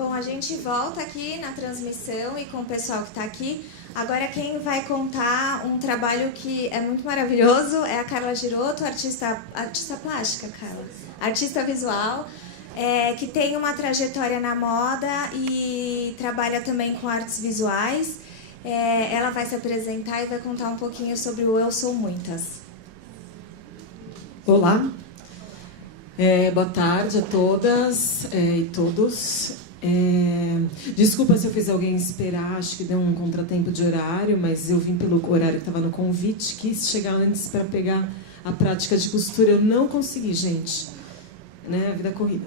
Bom, a gente volta aqui na transmissão e com o pessoal que está aqui. Agora quem vai contar um trabalho que é muito maravilhoso é a Carla Giroto, artista plástica, Carla, artista visual, que tem uma trajetória na moda e trabalha também com artes visuais. Ela vai se apresentar e vai contar um pouquinho sobre o Eu Sou Muitas. Olá, boa tarde a todas e todos. Desculpa se eu fiz alguém esperar, acho que deu um contratempo de horário, mas eu vim pelo horário que estava no convite, quis chegar antes para pegar a prática de costura, eu não consegui, gente, né? Vida corrida.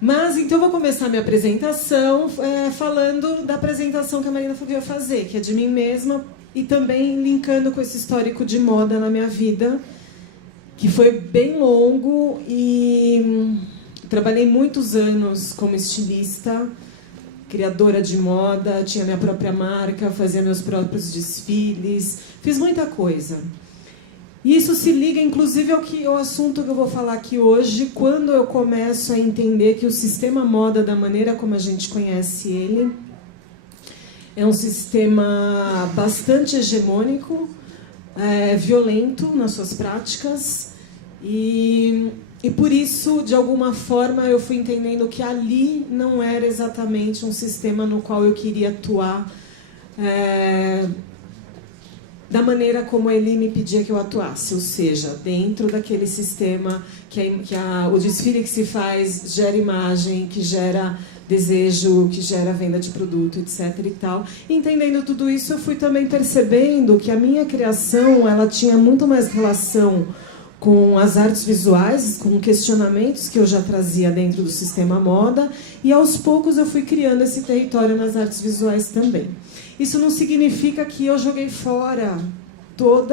Mas então eu vou começar a minha apresentação falando da apresentação que a Marina Fogueira vai fazer, que é de mim mesma, e também linkando com esse histórico de moda na minha vida, que foi bem longo e trabalhei muitos anos como estilista, criadora de moda, tinha minha própria marca, fazia meus próprios desfiles, fiz muita coisa. E isso se liga, inclusive, ao assunto que eu vou falar aqui hoje, quando eu começo a entender que o sistema moda, da maneira como a gente conhece ele, é um sistema bastante hegemônico, violento nas suas práticas, e por isso, de alguma forma, eu fui entendendo que ali não era exatamente um sistema no qual eu queria atuar da maneira como ele me pedia que eu atuasse, ou seja, dentro daquele sistema o desfile que se faz gera imagem, que gera desejo, que gera venda de produto, etc. e tal. E entendendo tudo isso, eu fui também percebendo que a minha criação ela tinha muito mais relação com as artes visuais, com questionamentos que eu já trazia dentro do sistema moda, e aos poucos eu fui criando esse território nas artes visuais também. Isso não significa que eu joguei fora todo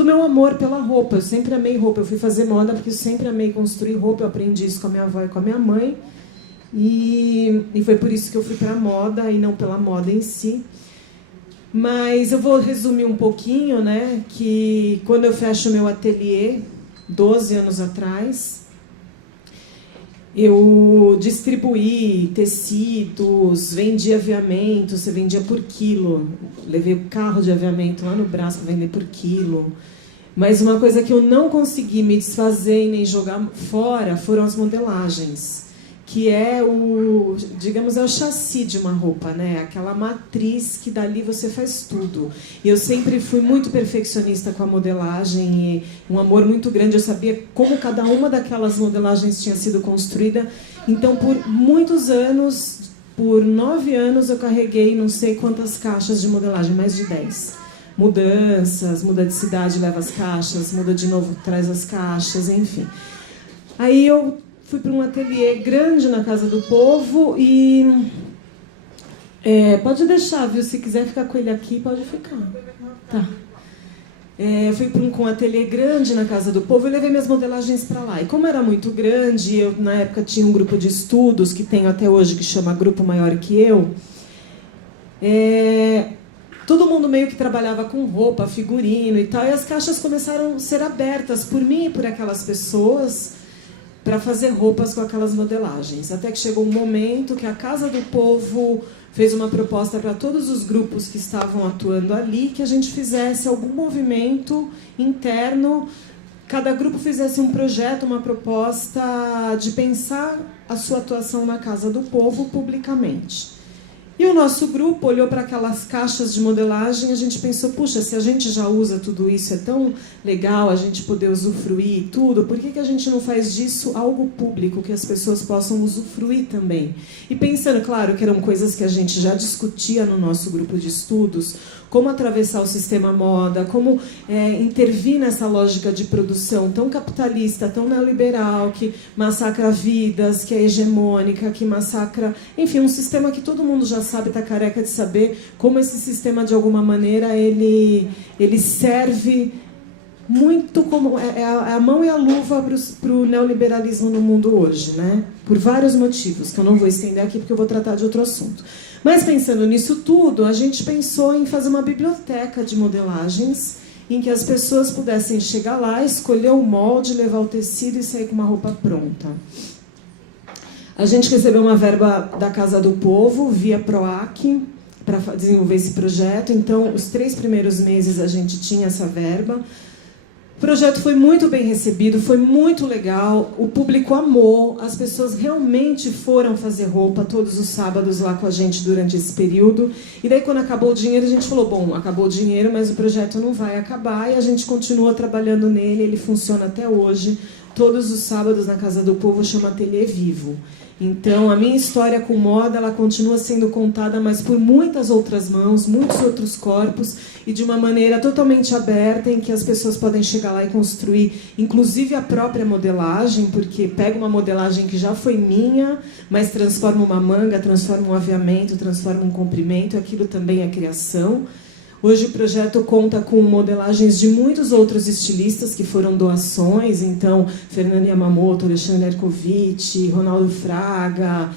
o meu amor pela roupa. Eu sempre amei roupa, eu fui fazer moda porque eu sempre amei construir roupa, eu aprendi isso com a minha avó e com a minha mãe, e foi por isso que eu fui para a moda e não pela moda em si. Mas eu vou resumir um pouquinho, né, que quando eu fecho meu ateliê, 12 anos atrás, eu distribuí tecidos, vendi aviamento, você vendia por quilo. Levei o carro de aviamento lá no braço para vender por quilo. Mas uma coisa que eu não consegui me desfazer e nem jogar fora foram as modelagens, que é o chassi de uma roupa, né? Aquela matriz que dali você faz tudo. E eu sempre fui muito perfeccionista com a modelagem e um amor muito grande. Eu sabia como cada uma daquelas modelagens tinha sido construída. Então, por muitos anos, por 9 anos, eu carreguei não sei quantas caixas de modelagem, mais de 10. Mudanças, muda de cidade, leva as caixas, muda de novo, traz as caixas, enfim. Aí eu fui para um ateliê grande na Casa do Povo e... pode deixar, viu? Se quiser ficar com ele aqui, pode ficar. Tá. Fui para um ateliê grande na Casa do Povo e levei minhas modelagens para lá. E como era muito grande, eu na época tinha um grupo de estudos, que tenho até hoje, que chama Grupo Maior Que Eu. Todo mundo meio que trabalhava com roupa, figurino e tal, e as caixas começaram a ser abertas por mim e por aquelas pessoas para fazer roupas com aquelas modelagens. Até que chegou um momento que a Casa do Povo fez uma proposta para todos os grupos que estavam atuando ali, que a gente fizesse algum movimento interno, cada grupo fizesse um projeto, uma proposta de pensar a sua atuação na Casa do Povo publicamente. E o nosso grupo olhou para aquelas caixas de modelagem e a gente pensou, puxa, se a gente já usa tudo isso, é tão legal a gente poder usufruir tudo, por que a gente não faz disso algo público, que as pessoas possam usufruir também? E pensando, claro, que eram coisas que a gente já discutia no nosso grupo de estudos, como atravessar o sistema moda, como intervir nessa lógica de produção tão capitalista, tão neoliberal, que massacra vidas, que é hegemônica, que massacra... Enfim, um sistema que todo mundo já sabe, está careca de saber como esse sistema, de alguma maneira, ele serve muito como... a mão e a luva para o neoliberalismo no mundo hoje, né? Por vários motivos, que eu não vou estender aqui porque eu vou tratar de outro assunto. Mas pensando nisso tudo, a gente pensou em fazer uma biblioteca de modelagens em que as pessoas pudessem chegar lá, escolher o molde, levar o tecido e sair com uma roupa pronta. A gente recebeu uma verba da Casa do Povo, via PROAC, para desenvolver esse projeto. Então, os 3 primeiros meses a gente tinha essa verba. O projeto foi muito bem recebido, foi muito legal, o público amou, as pessoas realmente foram fazer roupa todos os sábados lá com a gente durante esse período. E daí, quando acabou o dinheiro, a gente falou, bom, acabou o dinheiro, mas o projeto não vai acabar, e a gente continua trabalhando nele, ele funciona até hoje. Todos os sábados na Casa do Povo chama Ateliê Vivo. Então, a minha história com moda, ela continua sendo contada, mas por muitas outras mãos, muitos outros corpos, e de uma maneira totalmente aberta, em que as pessoas podem chegar lá e construir, inclusive a própria modelagem, porque pega uma modelagem que já foi minha, mas transforma uma manga, transforma um aviamento, transforma um comprimento, aquilo também é criação. Hoje o projeto conta com modelagens de muitos outros estilistas que foram doações, então Fernanda Yamamoto, Alexandre Ercovitch, Ronaldo Fraga,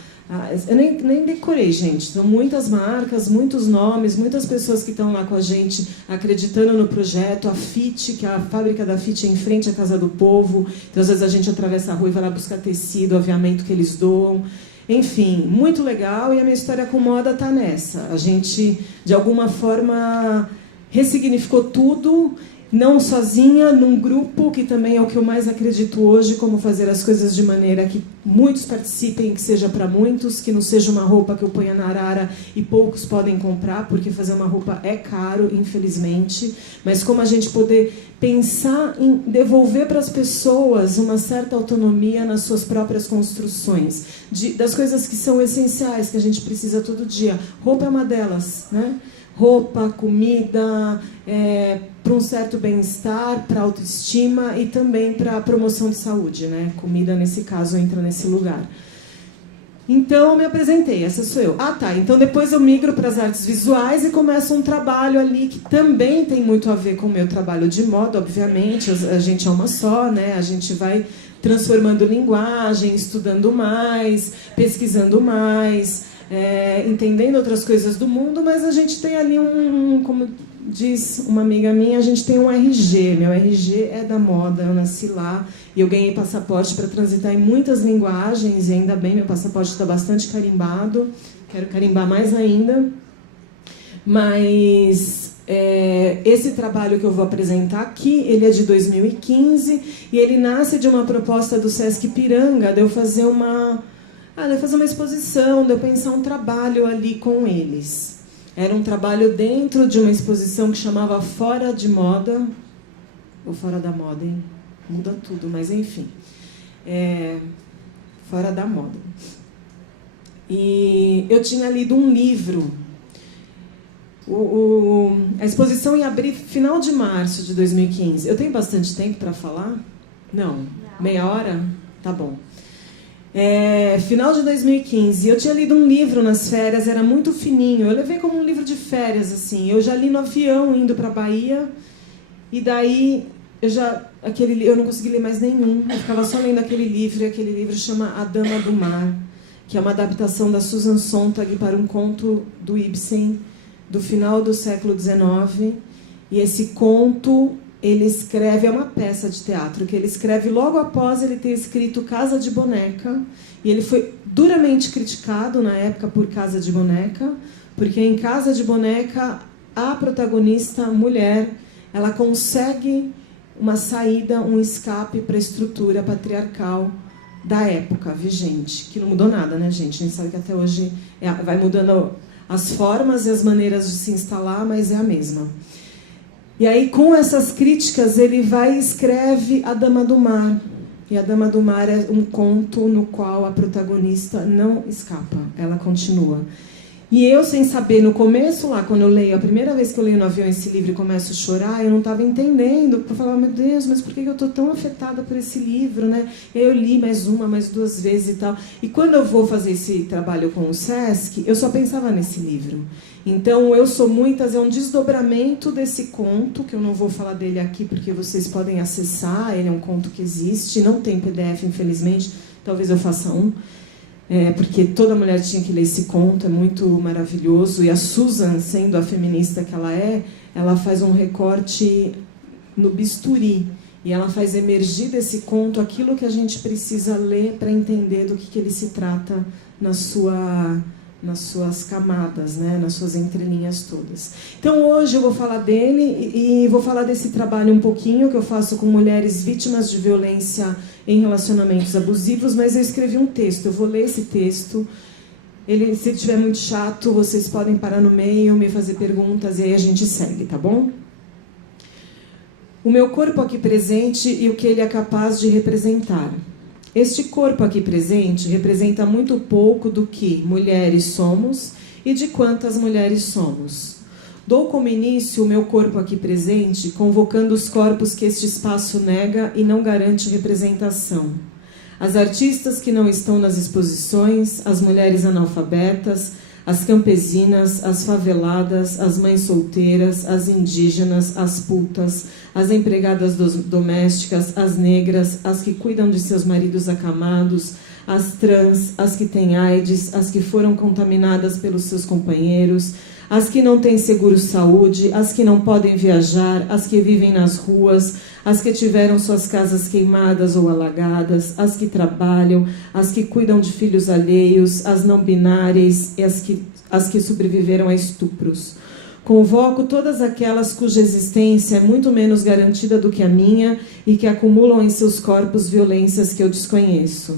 eu nem decorei, gente, são muitas marcas, muitos nomes, muitas pessoas que estão lá com a gente acreditando no projeto, a FIT, que é a fábrica da FIT é em frente à Casa do Povo, então às vezes a gente atravessa a rua e vai lá buscar tecido, aviamento que eles doam. Enfim, muito legal, e a minha história com moda está nessa. A gente, de alguma forma, ressignificou tudo, não sozinha, num grupo, que também é o que eu mais acredito hoje, como fazer as coisas de maneira que muitos participem, que seja para muitos, que não seja uma roupa que eu ponha na arara e poucos podem comprar, porque fazer uma roupa é caro, infelizmente, mas como a gente poder pensar em devolver para as pessoas uma certa autonomia nas suas próprias construções, das coisas que são essenciais, que a gente precisa todo dia. Roupa é uma delas, né? Roupa, comida, para um certo bem-estar, para autoestima e também para a promoção de saúde, né? Comida, nesse caso, entra nesse lugar. Então, eu me apresentei, essa sou eu. Ah, tá, então depois eu migro para as artes visuais e começo um trabalho ali que também tem muito a ver com o meu trabalho de moda, obviamente, a gente é uma só, né? A gente vai transformando linguagem, estudando mais, pesquisando mais, entendendo outras coisas do mundo, mas a gente tem ali como diz uma amiga minha, a gente tem um RG. Meu RG é da moda, eu nasci lá e eu ganhei passaporte para transitar em muitas linguagens, e ainda bem, meu passaporte está bastante carimbado, quero carimbar mais ainda. Mas esse trabalho que eu vou apresentar aqui, ele é de 2015 e ele nasce de uma proposta do Sesc Ipiranga, de eu fazer uma exposição, de eu pensar um trabalho ali com eles. Era um trabalho dentro de uma exposição que chamava Fora de Moda, ou Fora da Moda, hein? Muda tudo, mas enfim. Fora da Moda. E eu tinha lido um livro. A exposição ia abrir final de março de 2015. Eu tenho bastante tempo para falar? Não. Meia hora? Tá bom. Final de 2015, eu tinha lido um livro nas férias, era muito fininho, eu levei como um livro de férias, assim, eu já li no avião indo para a Bahia, e daí eu não consegui ler mais nenhum, eu ficava só lendo aquele livro, e aquele livro chama A Dama do Mar, que é uma adaptação da Susan Sontag para um conto do Ibsen, do final do século XIX, e esse conto ele escreve, é uma peça de teatro, que ele escreve logo após ele ter escrito Casa de Boneca, e ele foi duramente criticado na época por Casa de Boneca, porque em Casa de Boneca, a protagonista, a mulher, ela consegue uma saída, um escape para a estrutura patriarcal da época vigente, que não mudou nada, né, gente? A gente sabe que até hoje vai mudando as formas e as maneiras de se instalar, mas é a mesma. E aí, com essas críticas, ele vai e escreve A Dama do Mar. E A Dama do Mar é um conto no qual a protagonista não escapa, ela continua. E eu, sem saber, no começo lá, quando eu leio, a primeira vez que eu leio no avião esse livro e começo a chorar, eu não estava entendendo. Eu falava, meu Deus, mas por que eu estou tão afetada por esse livro, né? E aí eu li mais uma, mais duas vezes e tal. E quando eu vou fazer esse trabalho com o Sesc, eu só pensava nesse livro. Então, Eu Sou Muitas é um desdobramento desse conto, que eu não vou falar dele aqui porque vocês podem acessar, ele é um conto que existe, não tem PDF, infelizmente, talvez eu faça um, porque toda mulher tinha que ler esse conto, é muito maravilhoso, e a Susan, sendo a feminista que ela faz um recorte no bisturi. E ela faz emergir desse conto aquilo que a gente precisa ler para entender do que ele se trata nas suas camadas, né? Nas suas entrelinhas todas. Então hoje eu vou falar dele e vou falar desse trabalho um pouquinho que eu faço com mulheres vítimas de violência em relacionamentos abusivos, mas eu escrevi um texto, eu vou ler esse texto. Se ele estiver muito chato, vocês podem parar no meio, me fazer perguntas e aí a gente segue, tá bom? O meu corpo aqui presente e o que ele é capaz de representar. Este corpo aqui presente representa muito pouco do que mulheres somos e de quantas mulheres somos. Dou como início o meu corpo aqui presente, convocando os corpos que este espaço nega e não garante representação. As artistas que não estão nas exposições, as mulheres analfabetas, as campesinas, as faveladas, as mães solteiras, as indígenas, as putas, as empregadas domésticas, as negras, as que cuidam de seus maridos acamados, as trans, as que têm AIDS, as que foram contaminadas pelos seus companheiros, as que não têm seguro-saúde, as que não podem viajar, as que vivem nas ruas, as que tiveram suas casas queimadas ou alagadas, as que trabalham, as que cuidam de filhos alheios, as não binárias e as que sobreviveram a estupros. Convoco todas aquelas cuja existência é muito menos garantida do que a minha e que acumulam em seus corpos violências que eu desconheço.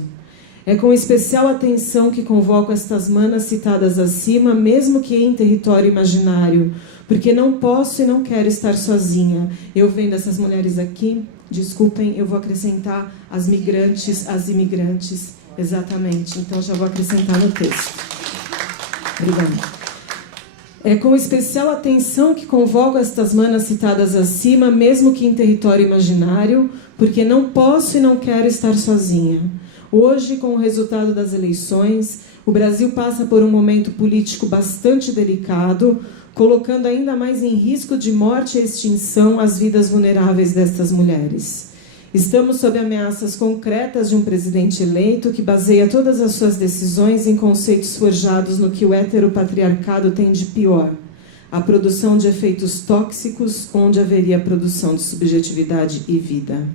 É com especial atenção que convoco estas manas citadas acima, mesmo que em território imaginário, porque não posso e não quero estar sozinha. Eu vendo essas mulheres aqui, desculpem, eu vou acrescentar as migrantes, as imigrantes, exatamente. Então já vou acrescentar no texto. Obrigada. É com especial atenção que convoco estas manas citadas acima, mesmo que em território imaginário, porque não posso e não quero estar sozinha. Hoje, com o resultado das eleições, o Brasil passa por um momento político bastante delicado, colocando ainda mais em risco de morte e extinção as vidas vulneráveis destas mulheres. Estamos sob ameaças concretas de um presidente eleito que baseia todas as suas decisões em conceitos forjados no que o heteropatriarcado tem de pior: a produção de efeitos tóxicos, onde haveria produção de subjetividade e vida.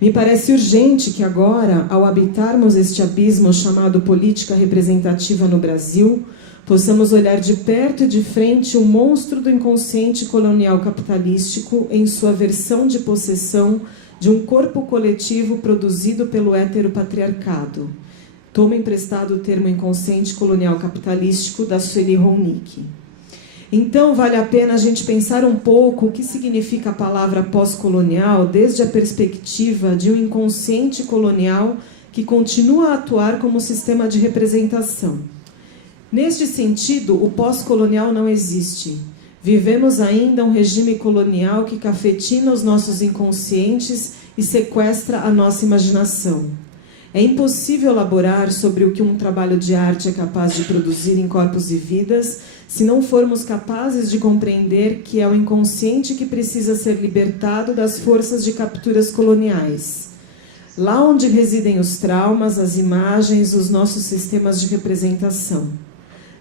Me parece urgente que agora, ao habitarmos este abismo chamado política representativa no Brasil, possamos olhar de perto e de frente o monstro do inconsciente colonial capitalístico em sua versão de possessão de um corpo coletivo produzido pelo heteropatriarcado. Tomo emprestado o termo inconsciente colonial capitalístico da Sueli Ronick. Então, vale a pena a gente pensar um pouco o que significa a palavra pós-colonial desde a perspectiva de um inconsciente colonial que continua a atuar como sistema de representação. Neste sentido, o pós-colonial não existe. Vivemos ainda um regime colonial que cafetina os nossos inconscientes e sequestra a nossa imaginação. É impossível elaborar sobre o que um trabalho de arte é capaz de produzir em corpos e vidas se não formos capazes de compreender que é o inconsciente que precisa ser libertado das forças de capturas coloniais. Lá onde residem os traumas, as imagens, os nossos sistemas de representação.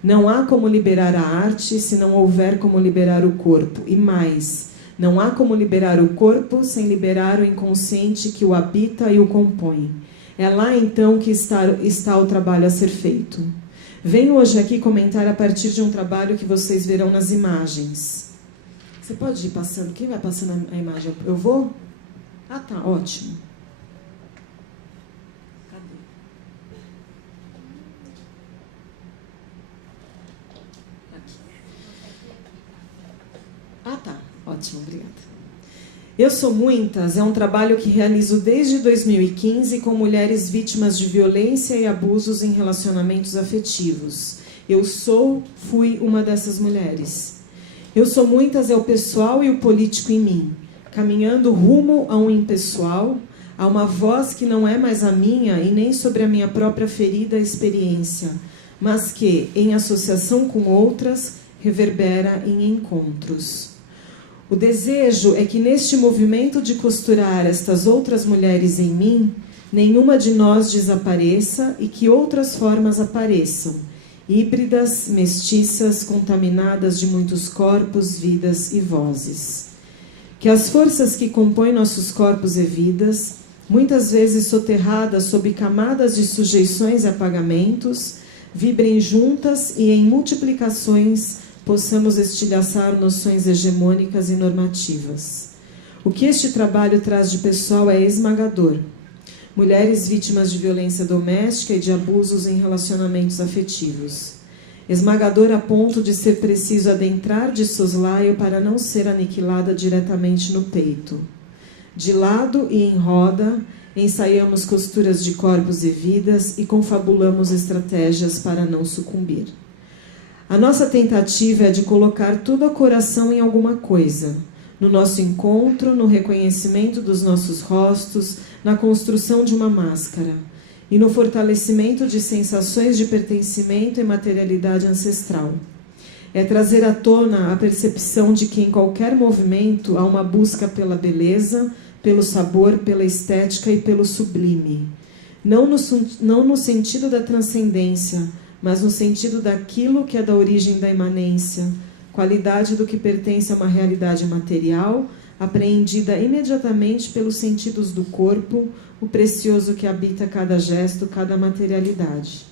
Não há como liberar a arte se não houver como liberar o corpo. E mais, não há como liberar o corpo sem liberar o inconsciente que o habita e o compõe. É lá então que está o trabalho a ser feito. Venho hoje aqui comentar a partir de um trabalho que vocês verão nas imagens. Você pode ir passando? Quem vai passando a imagem? Eu vou? Ah, tá, ótimo. Cadê? Aqui. Ah, tá, ótimo, obrigada. Eu Sou Muitas é um trabalho que realizo desde 2015 com mulheres vítimas de violência e abusos em relacionamentos afetivos. Fui uma dessas mulheres. Eu Sou Muitas é o pessoal e o político em mim, caminhando rumo a um impessoal, a uma voz que não é mais a minha e nem sobre a minha própria ferida experiência, mas que, em associação com outras, reverbera em encontros. O desejo é que neste movimento de costurar estas outras mulheres em mim, nenhuma de nós desapareça e que outras formas apareçam, híbridas, mestiças, contaminadas de muitos corpos, vidas e vozes. Que as forças que compõem nossos corpos e vidas, muitas vezes soterradas sob camadas de sujeições e apagamentos, vibrem juntas e em multiplicações possamos estilhaçar noções hegemônicas e normativas. O que este trabalho traz de pessoal é esmagador. Mulheres vítimas de violência doméstica e de abusos em relacionamentos afetivos. Esmagador a ponto de ser preciso adentrar de soslaio para não ser aniquilada diretamente no peito. De lado e em roda, ensaiamos costuras de corpos e vidas e confabulamos estratégias para não sucumbir. A nossa tentativa é de colocar todo o coração em alguma coisa, no nosso encontro, no reconhecimento dos nossos rostos, na construção de uma máscara e no fortalecimento de sensações de pertencimento e materialidade ancestral. É trazer à tona a percepção de que em qualquer movimento há uma busca pela beleza, pelo sabor, pela estética e pelo sublime. Não no sentido da transcendência, mas no sentido daquilo que é da origem da imanência, qualidade do que pertence a uma realidade material, apreendida imediatamente pelos sentidos do corpo, o precioso que habita cada gesto, cada materialidade.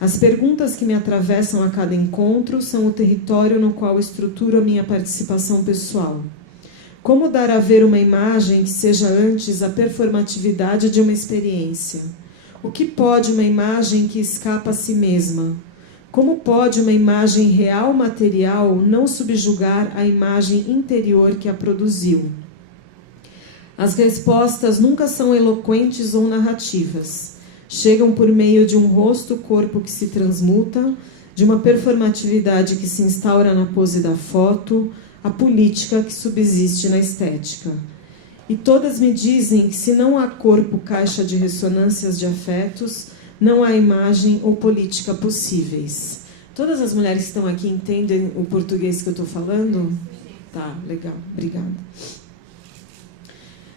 As perguntas que me atravessam a cada encontro são o território no qual estruturo a minha participação pessoal. Como dar a ver uma imagem que seja antes a performatividade de uma experiência? O que pode uma imagem que escapa a si mesma? Como pode uma imagem real material não subjugar a imagem interior que a produziu? As respostas nunca são eloquentes ou narrativas. Chegam por meio de um rosto-corpo que se transmuta, de uma performatividade que se instaura na pose da foto, a política que subsiste na estética. E todas me dizem que se não há corpo caixa de ressonâncias de afetos, não há imagem ou política possíveis. Todas as mulheres que estão aqui entendem o português que eu estou falando? Tá, legal, obrigada.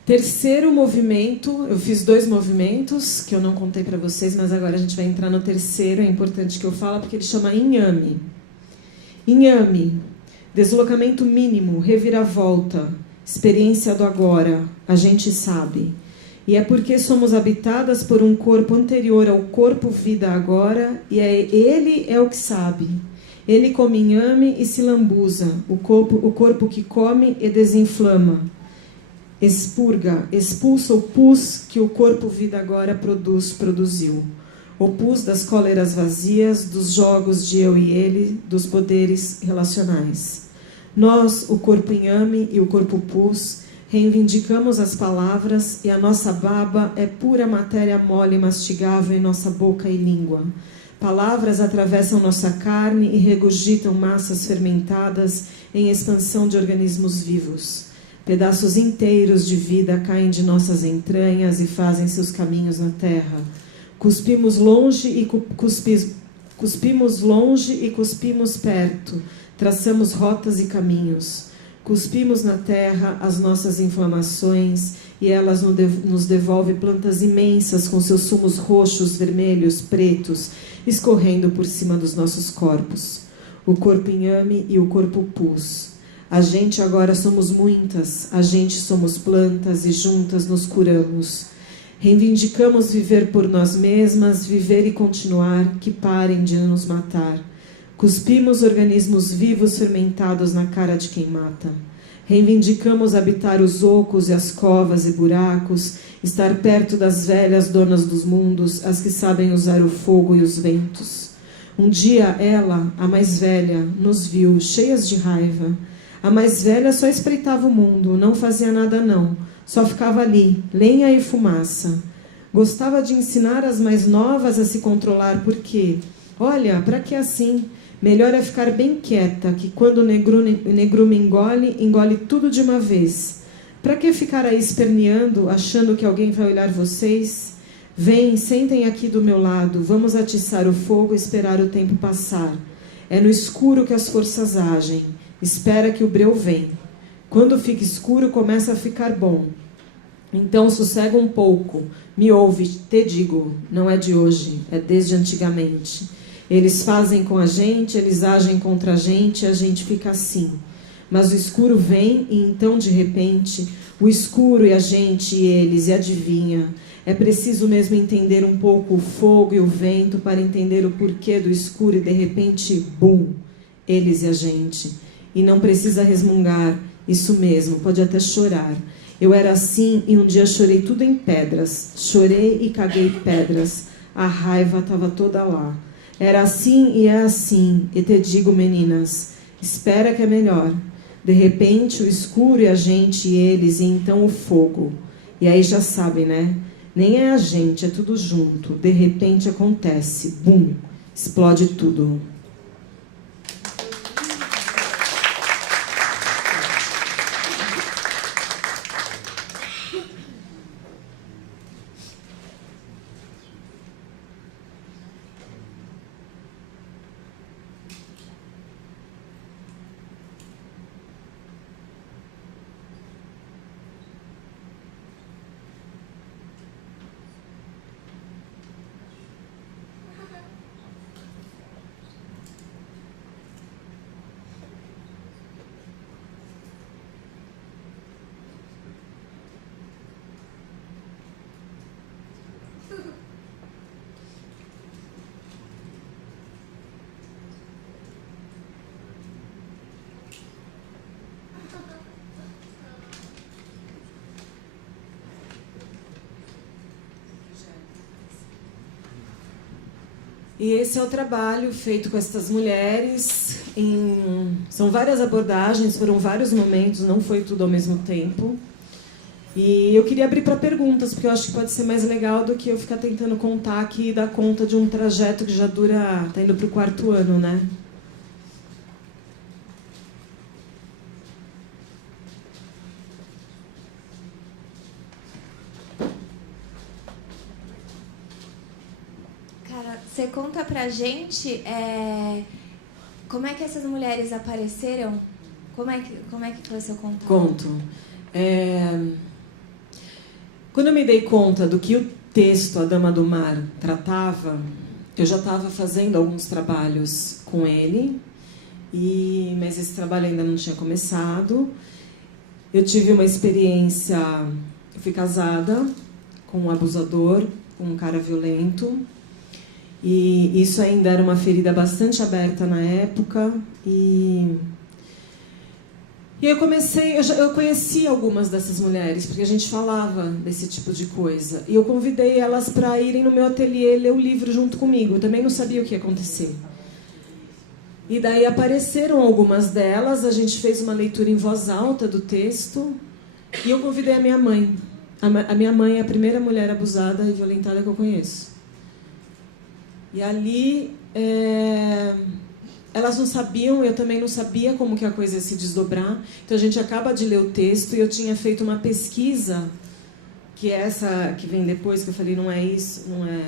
Terceiro movimento, eu fiz 2 movimentos que eu não contei para vocês, mas agora a gente vai entrar no terceiro, é importante que eu fale, porque ele chama Inhame. Inhame, deslocamento mínimo, reviravolta, experiência do agora, a gente sabe. E é porque somos habitadas por um corpo anterior ao corpo vida agora, e ele é o que sabe. Ele come inhame e se lambuza, o corpo que come e desinflama. Expurga, expulsa o pus que o corpo vida agora produziu. O pus das cóleras vazias, dos jogos de eu e ele, dos poderes relacionais. Nós, o corpo inhame e o corpo pus, reivindicamos as palavras e a nossa baba é pura matéria mole mastigável em nossa boca e língua. Palavras atravessam nossa carne e regurgitam massas fermentadas em expansão de organismos vivos. Pedaços inteiros de vida caem de nossas entranhas e fazem seus caminhos na terra. Cuspimos longe e cuspimos perto. Traçamos rotas e caminhos. Cuspimos na terra as nossas inflamações e elas nos devolvem plantas imensas com seus sumos roxos, vermelhos, pretos, escorrendo por cima dos nossos corpos. O corpo inhame e o corpo pus. A gente agora somos muitas, a gente somos plantas e juntas nos curamos. Reivindicamos viver por nós mesmas, viver e continuar, que parem de nos matar. Cuspimos organismos vivos fermentados na cara de quem mata. Reivindicamos habitar os ocos e as covas e buracos, estar perto das velhas donas dos mundos, as que sabem usar o fogo e os ventos. Um dia ela, a mais velha, nos viu, cheias de raiva. A mais velha só espreitava o mundo, não fazia nada não, só ficava ali, lenha e fumaça. Gostava de ensinar as mais novas a se controlar, porque, olha, para que assim? Melhor é ficar bem quieta, que quando o negrume engole tudo de uma vez. Para que ficar aí esperneando, achando que alguém vai olhar vocês? Vem, sentem aqui do meu lado, vamos atiçar o fogo e esperar o tempo passar. É no escuro que as forças agem. Espera que o breu vem. Quando fica escuro, começa a ficar bom. Então sossega um pouco. Me ouve, te digo, não é de hoje, é desde antigamente. Eles fazem com a gente, eles agem contra a gente fica assim. Mas o escuro vem e então, de repente, o escuro e a gente e eles, e adivinha? É preciso mesmo entender um pouco o fogo e o vento para entender o porquê do escuro e, de repente, bum, eles e a gente. E não precisa resmungar, isso mesmo, pode até chorar. Eu era assim e um dia chorei tudo em pedras. Chorei e caguei pedras. A raiva estava toda lá. Era assim e é assim. E te digo, meninas, espera que é melhor. De repente, o escuro e a gente e eles, e então o fogo. E aí já sabem, né? Nem é a gente, é tudo junto. De repente acontece. Bum! Explode tudo. E esse é o trabalho feito com essas mulheres. São várias abordagens, foram vários momentos, não foi tudo ao mesmo tempo. E eu queria abrir para perguntas, porque eu acho que pode ser mais legal do que eu ficar tentando contar aqui e dar conta de um trajeto que já dura, está indo para o 4º ano, né? Você conta pra gente como é que essas mulheres apareceram? Como é que foi seu contato? Conto. Quando eu me dei conta do que o texto A Dama do Mar tratava, eu já estava fazendo alguns trabalhos com ele, mas esse trabalho ainda não tinha começado. Eu tive uma experiência, eu fui casada com um abusador, com um cara violento, e isso ainda era uma ferida bastante aberta na época. E eu conheci algumas dessas mulheres, porque a gente falava desse tipo de coisa. E eu convidei elas para irem no meu ateliê ler o livro junto comigo. Eu também não sabia o que ia acontecer. E daí apareceram algumas delas, a gente fez uma leitura em voz alta do texto, e eu convidei a minha mãe. A minha mãe é a primeira mulher abusada e violentada que eu conheço. E ali, elas não sabiam, eu também não sabia como que a coisa ia se desdobrar. Então a gente acaba de ler o texto e eu tinha feito uma pesquisa, que é essa que vem depois, que eu falei, não é isso, não é,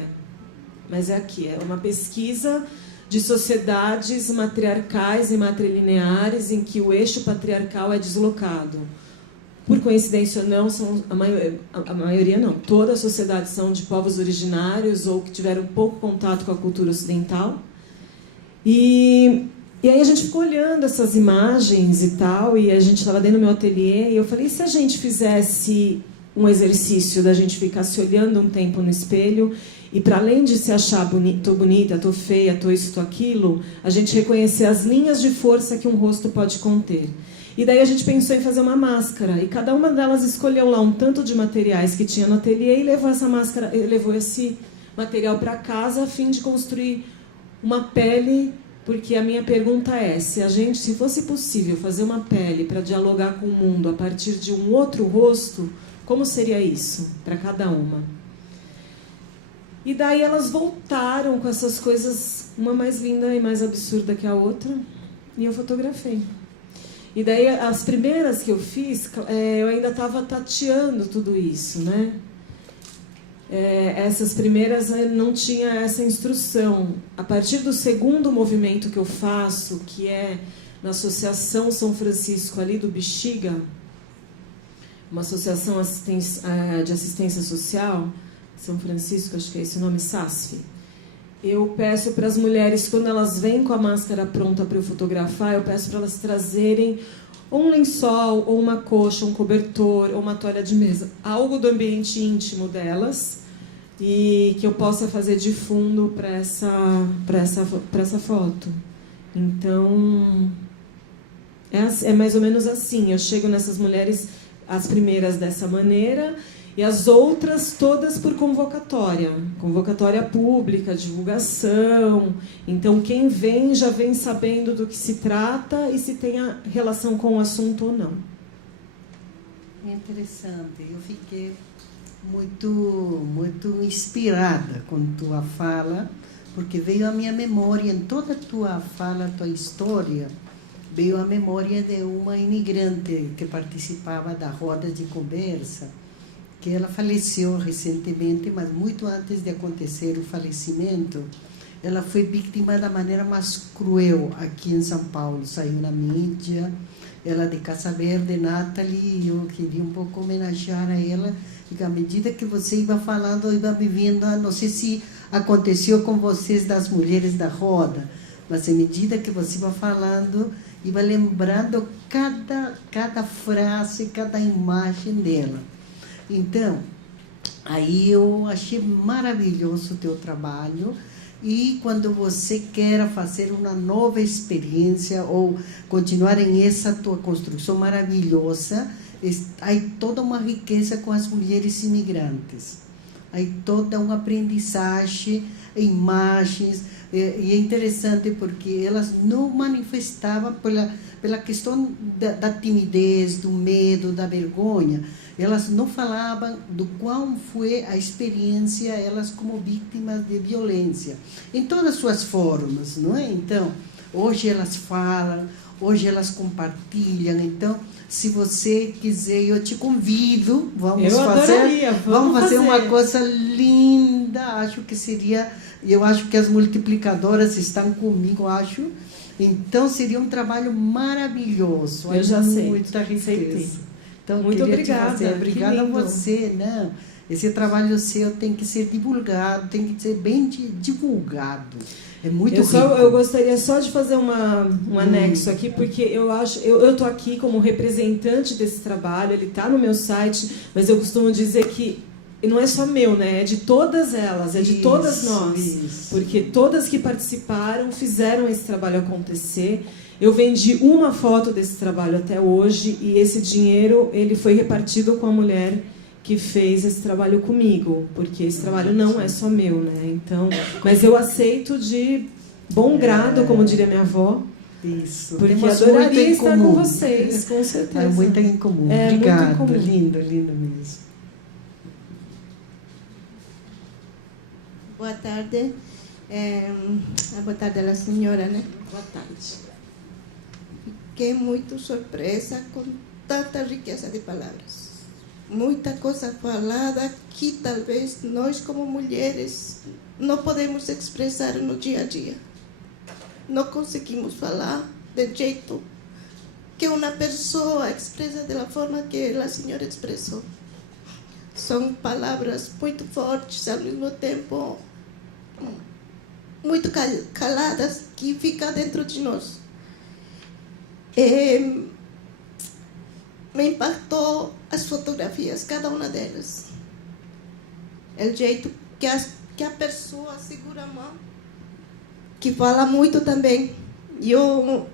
mas é aqui, é uma pesquisa de sociedades matriarcais e matrilineares em que o eixo patriarcal é deslocado. Por coincidência ou não, a maioria não, todas as sociedades são de povos originários ou que tiveram pouco contato com a cultura ocidental. E aí a gente ficou olhando essas imagens e tal, e a gente estava dentro do meu ateliê, e eu falei, e se a gente fizesse um exercício da gente ficar se olhando um tempo no espelho, e para além de se achar tô bonita, tô feia, tô isso, tô aquilo, a gente reconhecer as linhas de força que um rosto pode conter. E daí a gente pensou em fazer uma máscara, e cada uma delas escolheu lá um tanto de materiais que tinha no ateliê e levou essa máscara, levou esse material para casa a fim de construir uma pele, porque a minha pergunta é, se fosse possível fazer uma pele para dialogar com o mundo a partir de um outro rosto, como seria isso para cada uma? E daí elas voltaram com essas coisas, uma mais linda e mais absurda que a outra, e eu fotografei. E daí, as primeiras que eu fiz, eu ainda estava tateando tudo isso, né? Essas primeiras não tinha essa instrução. A partir do segundo movimento que eu faço, que é na Associação São Francisco, ali do Bexiga, uma associação de assistência social, São Francisco, acho que é esse o nome, SASF. Eu peço para as mulheres, quando elas vêm com a máscara pronta para eu fotografar, eu peço para elas trazerem ou um lençol, ou uma coxa, um cobertor, ou uma toalha de mesa, algo do ambiente íntimo delas, e que eu possa fazer de fundo para essa foto. Então, é mais ou menos assim. Eu chego nessas mulheres, as primeiras dessa maneira, e as outras todas por convocatória pública, divulgação. Então, quem vem já vem sabendo do que se trata e se tem a relação com o assunto ou não. É interessante. Eu fiquei muito inspirada com tua fala, porque veio à minha memória, em toda a tua fala, tua história, veio a memória de uma imigrante que participava da roda de conversa, que ela faleceu recentemente, mas muito antes de acontecer o falecimento, ela foi vítima da maneira mais cruel aqui em São Paulo. Saiu na mídia, ela de Casa Verde, Nathalie, eu queria um pouco homenagear a ela, e à medida que você ia falando, eu ia me vendo, não sei se aconteceu com vocês das mulheres da roda, mas à medida que você ia falando, ia lembrando cada frase, cada imagem dela. Então, aí eu achei maravilhoso o teu trabalho, e quando você quer fazer uma nova experiência ou continuar em essa tua construção maravilhosa, há toda uma riqueza com as mulheres imigrantes. Há toda uma aprendizagem, imagens, e é interessante porque elas não manifestavam pela questão da timidez, do medo, da vergonha. Elas não falavam do qual foi a experiência, elas como vítimas de violência, em todas as suas formas, não é? Então, hoje elas falam, hoje elas compartilham. Então, se você quiser, eu te convido, vamos fazer uma coisa linda. Acho que seria, eu acho que as multiplicadoras estão comigo, acho. Então, seria um trabalho maravilhoso. Eu já sei. Muita riqueza. Então, muito obrigada. Obrigada a você, né? Esse trabalho seu tem que ser divulgado, tem que ser bem divulgado. É muito rico. Eu gostaria só de fazer um anexo aqui, porque eu estou aqui como representante desse trabalho, ele está no meu site, mas eu costumo dizer que não é só meu, né? É de todas elas, é de todas nós. Isso. Porque todas que participaram fizeram esse trabalho acontecer. Eu vendi uma foto desse trabalho até hoje, e esse dinheiro ele foi repartido com a mulher que fez esse trabalho comigo, porque esse trabalho não é só meu, né? Então, mas eu aceito de bom grado, como diria minha avó. Isso. Porque adoraria estar com vocês, com certeza. É muito em comum. É obrigada. muito comum. Lindo, lindo mesmo. Boa tarde. Boa tarde à senhora, né? Boa tarde. Fiquei muito surpresa com tanta riqueza de palavras. Muita coisa falada que talvez nós, como mulheres, não podemos expressar no dia a dia. Não conseguimos falar do jeito que uma pessoa expressa da forma que a senhora expressou. São palavras muito fortes, ao mesmo tempo muito caladas, que ficam dentro de nós. Me impactou as fotografias, cada uma delas. O jeito que a pessoa segura a mão, que fala muito também. Eu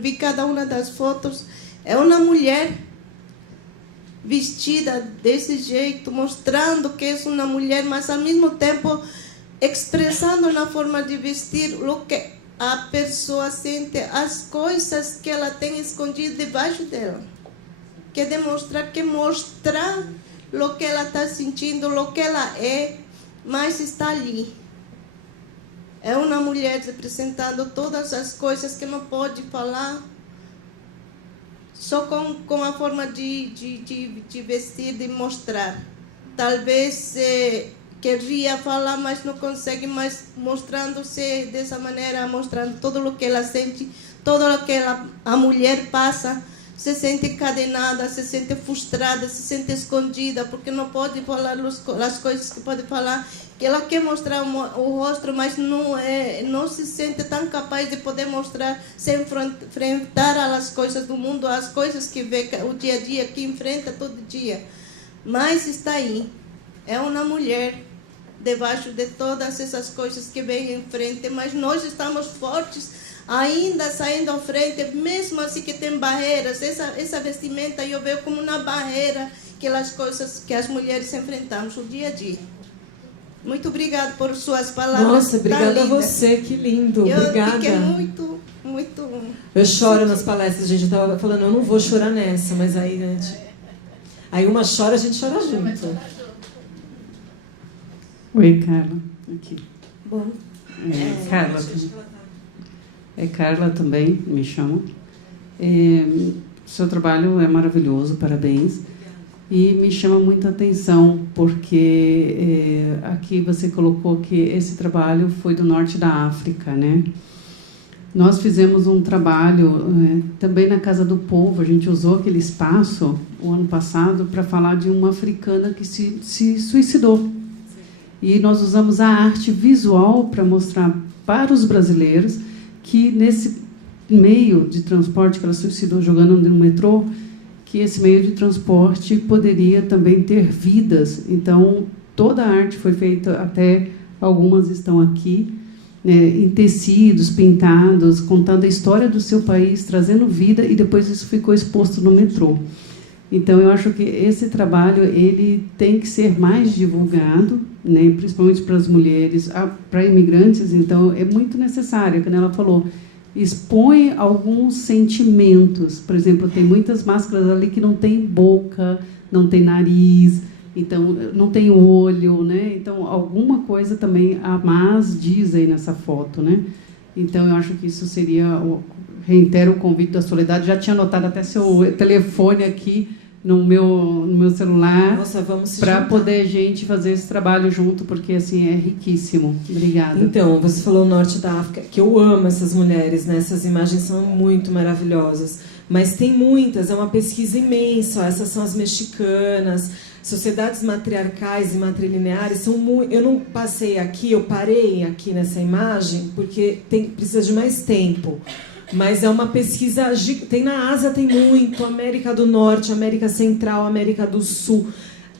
vi cada uma das fotos. É uma mulher vestida desse jeito, mostrando que é uma mulher, mas ao mesmo tempo expressando na forma de vestir o que a pessoa sente, as coisas que ela tem escondido debaixo dela. Que demonstrar, que mostrar o que ela está sentindo, o que ela é, mas está ali. É uma mulher representando todas as coisas que não pode falar, só com a forma de vestir, de mostrar. Talvez queria falar, mas não consegue mais, mostrando-se dessa maneira, mostrando tudo o que ela sente, tudo o que a mulher passa, se sente encadenada, se sente frustrada, se sente escondida, porque não pode falar as coisas que pode falar, que ela quer mostrar o rosto, mas não se sente tão capaz de poder mostrar, se enfrentar às coisas do mundo, às coisas que vê o dia a dia, que enfrenta todo dia. Mas está aí. É uma mulher debaixo de todas essas coisas que vem em frente, mas nós estamos fortes, ainda saindo à frente, mesmo assim que tem barreiras. Essa vestimenta eu vejo como uma barreira, aquelas coisas que as mulheres enfrentamos o dia a dia. Muito obrigada por suas palavras. Nossa, obrigada a você, que lindo. Obrigada. Eu fiquei muito... Eu choro nas palestras, gente. Eu estava falando, eu não vou chorar nessa, mas aí, né? Aí uma chora, a gente chora junto. Oi, Carla. Aqui. Bom. Carla. Carla também, me chamo. Seu trabalho é maravilhoso, parabéns. E me chama muita atenção, porque aqui você colocou que esse trabalho foi do norte da África, né? Nós fizemos um trabalho também na Casa do Povo. A gente usou aquele espaço o ano passado para falar de uma africana que se suicidou. E nós usamos a arte visual para mostrar para os brasileiros que nesse meio de transporte que ela suicidou jogando no metrô, que esse meio de transporte poderia também ter vidas. Então, toda a arte foi feita, até algumas estão aqui, em tecidos, pintados, contando a história do seu país, trazendo vida, e depois isso ficou exposto no metrô. Então, eu acho que esse trabalho ele tem que ser mais divulgado, né, principalmente para as mulheres, para imigrantes. Então, é muito necessário, como ela falou, expõe alguns sentimentos. Por exemplo, tem muitas máscaras ali que não tem boca, não tem nariz, então não tem olho, né? Então, alguma coisa também a mais diz aí nessa foto, né? Então, eu acho que isso seria... Reitero o convite da Soledade. Já tinha anotado até seu telefone aqui no meu celular. Nossa, vamos para poder a gente fazer esse trabalho junto, porque assim é riquíssimo. Obrigada. Então, você falou o norte da África, que eu amo essas mulheres, né? Essas imagens são muito maravilhosas, mas tem muitas, é uma pesquisa imensa. Essas são as mexicanas, sociedades matriarcais e matrilineares são muito... Eu não passei aqui, eu parei aqui nessa imagem porque precisa de mais tempo. Mas é uma pesquisa... Tem na Ásia, tem muito. América do Norte, América Central, América do Sul.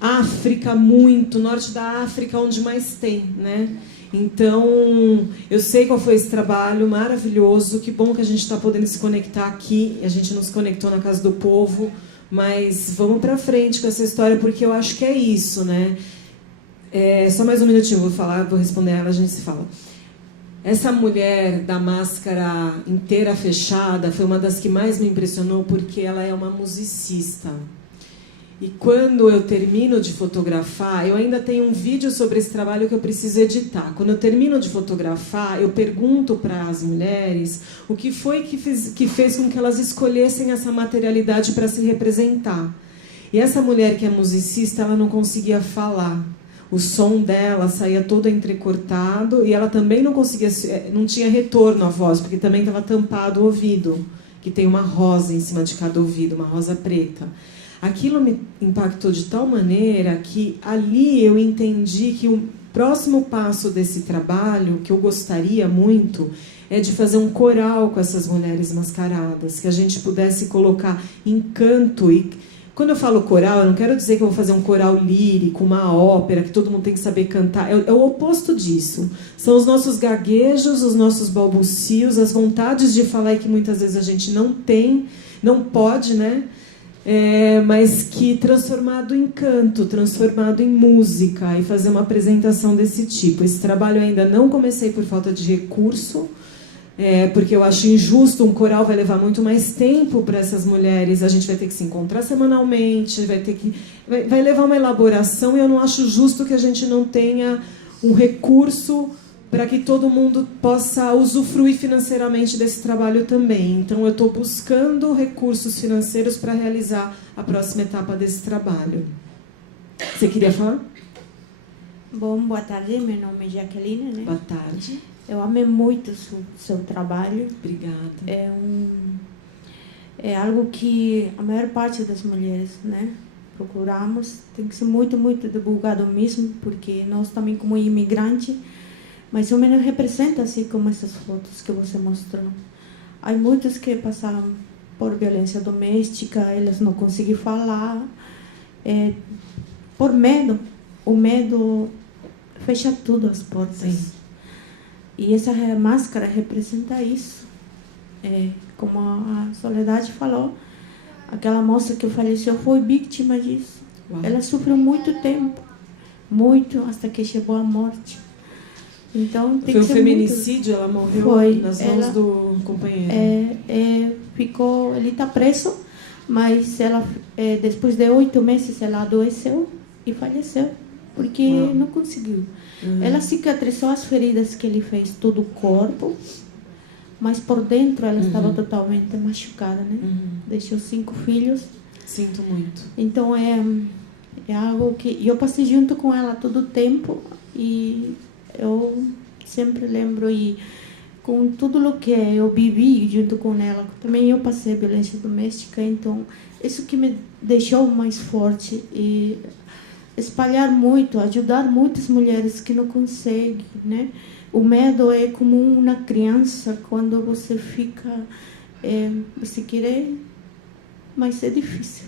África, muito. Norte da África, onde mais tem, né? Então, eu sei qual foi esse trabalho maravilhoso. Que bom que a gente está podendo se conectar aqui. A gente não se conectou na Casa do Povo. Mas vamos para frente com essa história, porque eu acho que é isso, né? Só mais um minutinho, vou responder ela, a gente se fala. Essa mulher da máscara inteira fechada foi uma das que mais me impressionou, porque ela é uma musicista. E quando eu termino de fotografar, eu ainda tenho um vídeo sobre esse trabalho que eu preciso editar. Quando eu termino de fotografar, eu pergunto para as mulheres o que foi que fez com que elas escolhessem essa materialidade para se representar. E essa mulher que é musicista, ela não conseguia falar. O som dela saía todo entrecortado e ela também não tinha retorno à voz, porque também estava tampado o ouvido, que tem uma rosa em cima de cada ouvido, uma rosa preta. Aquilo me impactou de tal maneira que ali eu entendi que o próximo passo desse trabalho, que eu gostaria muito, é de fazer um coral com essas mulheres mascaradas, que a gente pudesse colocar encanto. E quando eu falo coral, eu não quero dizer que eu vou fazer um coral lírico, uma ópera, que todo mundo tem que saber cantar. É o oposto disso. São os nossos gaguejos, os nossos balbucios, as vontades de falar que muitas vezes a gente não tem, não pode, né? Mas que transformado em canto, transformado em música, e fazer uma apresentação desse tipo. Esse trabalho eu ainda não comecei por falta de recurso, porque eu acho injusto. Um coral vai levar muito mais tempo para essas mulheres, a gente vai ter que se encontrar semanalmente, vai levar uma elaboração, e eu não acho justo que a gente não tenha um recurso para que todo mundo possa usufruir financeiramente desse trabalho também. Então, eu estou buscando recursos financeiros para realizar a próxima etapa desse trabalho. Você queria falar? Bom, boa tarde. Meu nome é Jaqueline, né? Boa tarde. Eu amei muito o seu trabalho. Obrigada. É algo que a maior parte das mulheres, né, procuramos. Tem que ser muito, muito divulgado mesmo, porque nós também, como imigrante, mais ou menos representa assim como essas fotos que você mostrou. Há muitos que passaram por violência doméstica, elas não conseguem falar, por medo. O medo fecha tudo as portas. Sim. E essa máscara representa isso. Como a Soledade falou, aquela moça que faleceu foi vítima disso. Uau. Ela sofreu muito tempo, muito, até que chegou à morte. Então, tem foi que um feminicídio, ela morreu nas mãos do companheiro. Ele está preso, mas ela, depois de 8 meses, ela adoeceu e faleceu, porque não conseguiu. Ela cicatrizou as feridas que ele fez, todo o corpo, mas por dentro ela estava totalmente machucada, né? Deixou 5 filhos. Sinto muito. Então, é algo que eu passei junto com ela todo o tempo, e eu sempre lembro, e com tudo o que eu vivi junto com ela, também eu passei violência doméstica, então isso que me deixou mais forte, e espalhar muito, ajudar muitas mulheres que não conseguem, né? O medo é como uma criança, quando você fica, você quer, mas é difícil,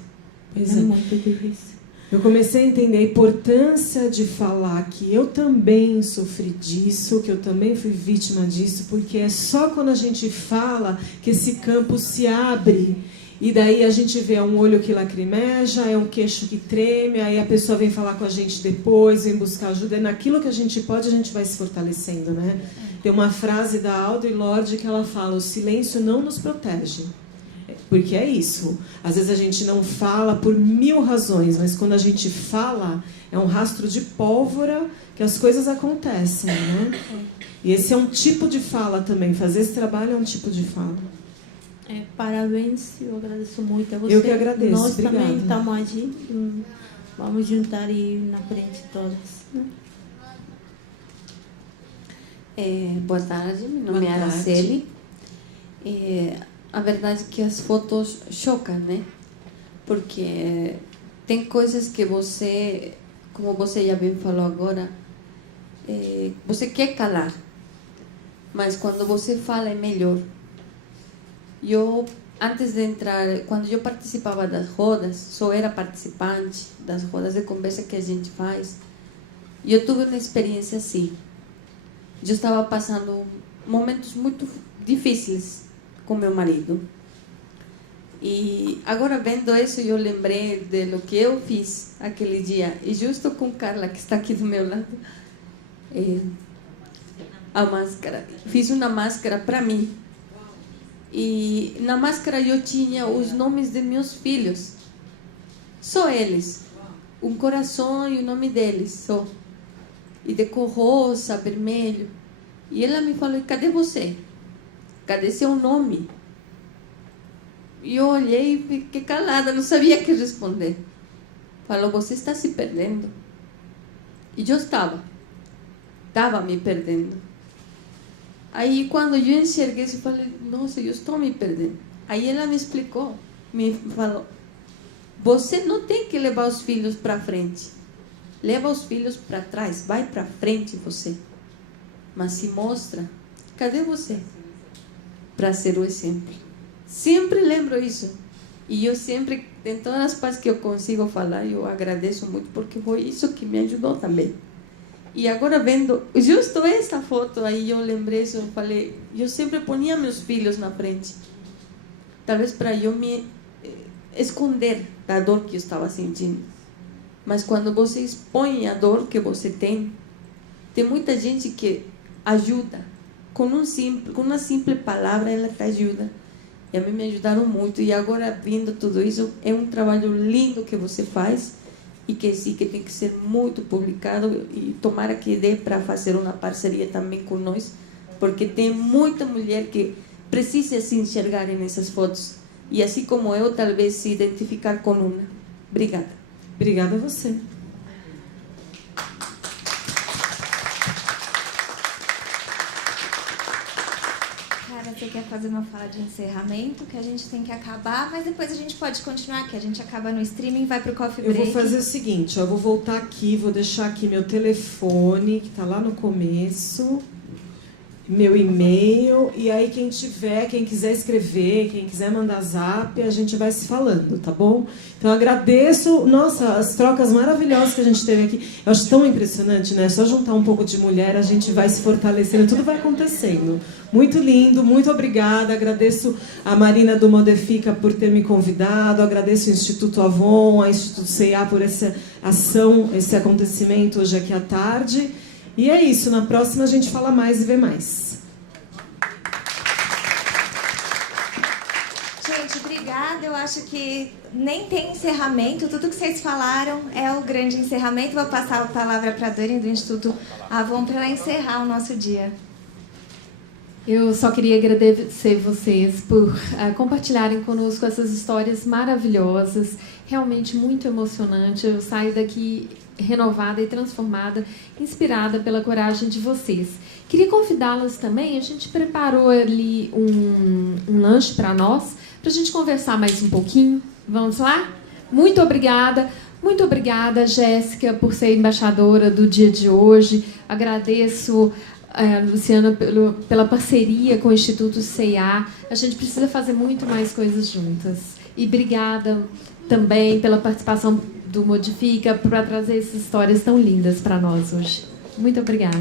muito difícil. Eu comecei a entender a importância de falar que eu também sofri disso, que eu também fui vítima disso, porque é só quando a gente fala que esse campo se abre, e daí a gente vê um olho que lacrimeja, é um queixo que treme, aí a pessoa vem falar com a gente depois, vem buscar ajuda, e naquilo que a gente pode, a gente vai se fortalecendo, né? Tem uma frase da Audre Lorde que ela fala: o silêncio não nos protege. Porque é isso. Às vezes a gente não fala por 1000 razões, mas quando a gente fala, é um rastro de pólvora que as coisas acontecem, né? E esse é um tipo de fala também. Fazer esse trabalho é um tipo de fala. Parabéns, eu agradeço muito a você. Eu que agradeço. Nós Obrigada. também estamos aqui. Vamos juntar e na frente todas, né? Boa tarde, meu nome é Araceli. A verdade é que as fotos chocam, né? Porque tem coisas que você, como você já bem falou agora, você quer calar, mas quando você fala é melhor. Eu, antes de entrar, quando eu participava das rodas, só era participante das rodas de conversa que a gente faz, e eu tive uma experiência assim. Eu estava passando momentos muito difíceis com meu marido. E agora, vendo isso, eu lembrei de lo que eu fiz aquele dia. E justo com Carla, que está aqui do meu lado, a máscara. Fiz uma máscara para mim. E na máscara eu tinha os nomes de meus filhos. Só eles. Um coração e o nome deles, só. E de cor rosa, vermelho. E ela me falou: cadê você? Cadê seu nome? E eu olhei e fiquei calada, não sabia o que responder. Falou: você está se perdendo. E eu estava me perdendo. Aí quando eu enxerguei isso, eu falei: nossa, eu estou me perdendo. Aí ela me explicou, me falou: você não tem que levar os filhos para frente. Leva os filhos para trás, vai para frente você. Mas se mostra, cadê você? Para ser o exemplo. Sempre lembro isso. E eu sempre, em todas as partes que eu consigo falar, eu agradeço muito, porque foi isso que me ajudou também. E agora vendo justo essa foto aí, eu lembrei isso, eu falei, eu sempre ponia meus filhos na frente. Talvez para eu me esconder da dor que eu estava sentindo. Mas quando você expõe a dor que você tem muita gente que ajuda. Com uma simples palavra, ela te ajuda. E a mim me ajudaram muito. E agora, vendo tudo isso, é um trabalho lindo que você faz. E que sim, que tem que ser muito publicado. E tomara que dê para fazer uma parceria também com nós. Porque tem muita mulher que precisa se enxergar nessas fotos. E assim como eu, talvez se identificar com uma. Obrigada. Obrigada a você. Cara, você quer fazer uma fala de encerramento, que a gente tem que acabar, mas depois a gente pode continuar, que a gente acaba no streaming e vai pro coffee break. Eu vou fazer o seguinte, eu vou voltar aqui, vou deixar aqui meu telefone, que está lá no começo, meu e-mail, e aí quem quiser escrever, quem quiser mandar zap, a gente vai se falando, tá bom? Então eu agradeço, nossa, as trocas maravilhosas que a gente teve aqui. Eu acho tão impressionante, né? Só juntar um pouco de mulher, a gente vai se fortalecendo, tudo vai acontecendo. Muito lindo, muito obrigada. Agradeço a Marina do Modifica por ter me convidado, agradeço o Instituto Avon, a Instituto C&A por essa ação, esse acontecimento hoje aqui à tarde. E é isso, na próxima a gente fala mais e vê mais. Gente, obrigada. Eu acho que nem tem encerramento. Tudo que vocês falaram é o grande encerramento. Vou passar a palavra para a Dani do Instituto Avon para ela encerrar o nosso dia. Eu só queria agradecer vocês por compartilharem conosco essas histórias maravilhosas, realmente muito emocionante. Eu saio daqui renovada e transformada, inspirada pela coragem de vocês. Queria convidá-las também, a gente preparou ali um lanche para nós, para a gente conversar mais um pouquinho. Vamos lá? Muito obrigada, Jéssica, por ser embaixadora do dia de hoje. Agradeço Luciana pela parceria com o Instituto C&A. A gente precisa fazer muito mais coisas juntas. E obrigada também pela participação do Modifica, para trazer essas histórias tão lindas para nós hoje. Muito obrigada.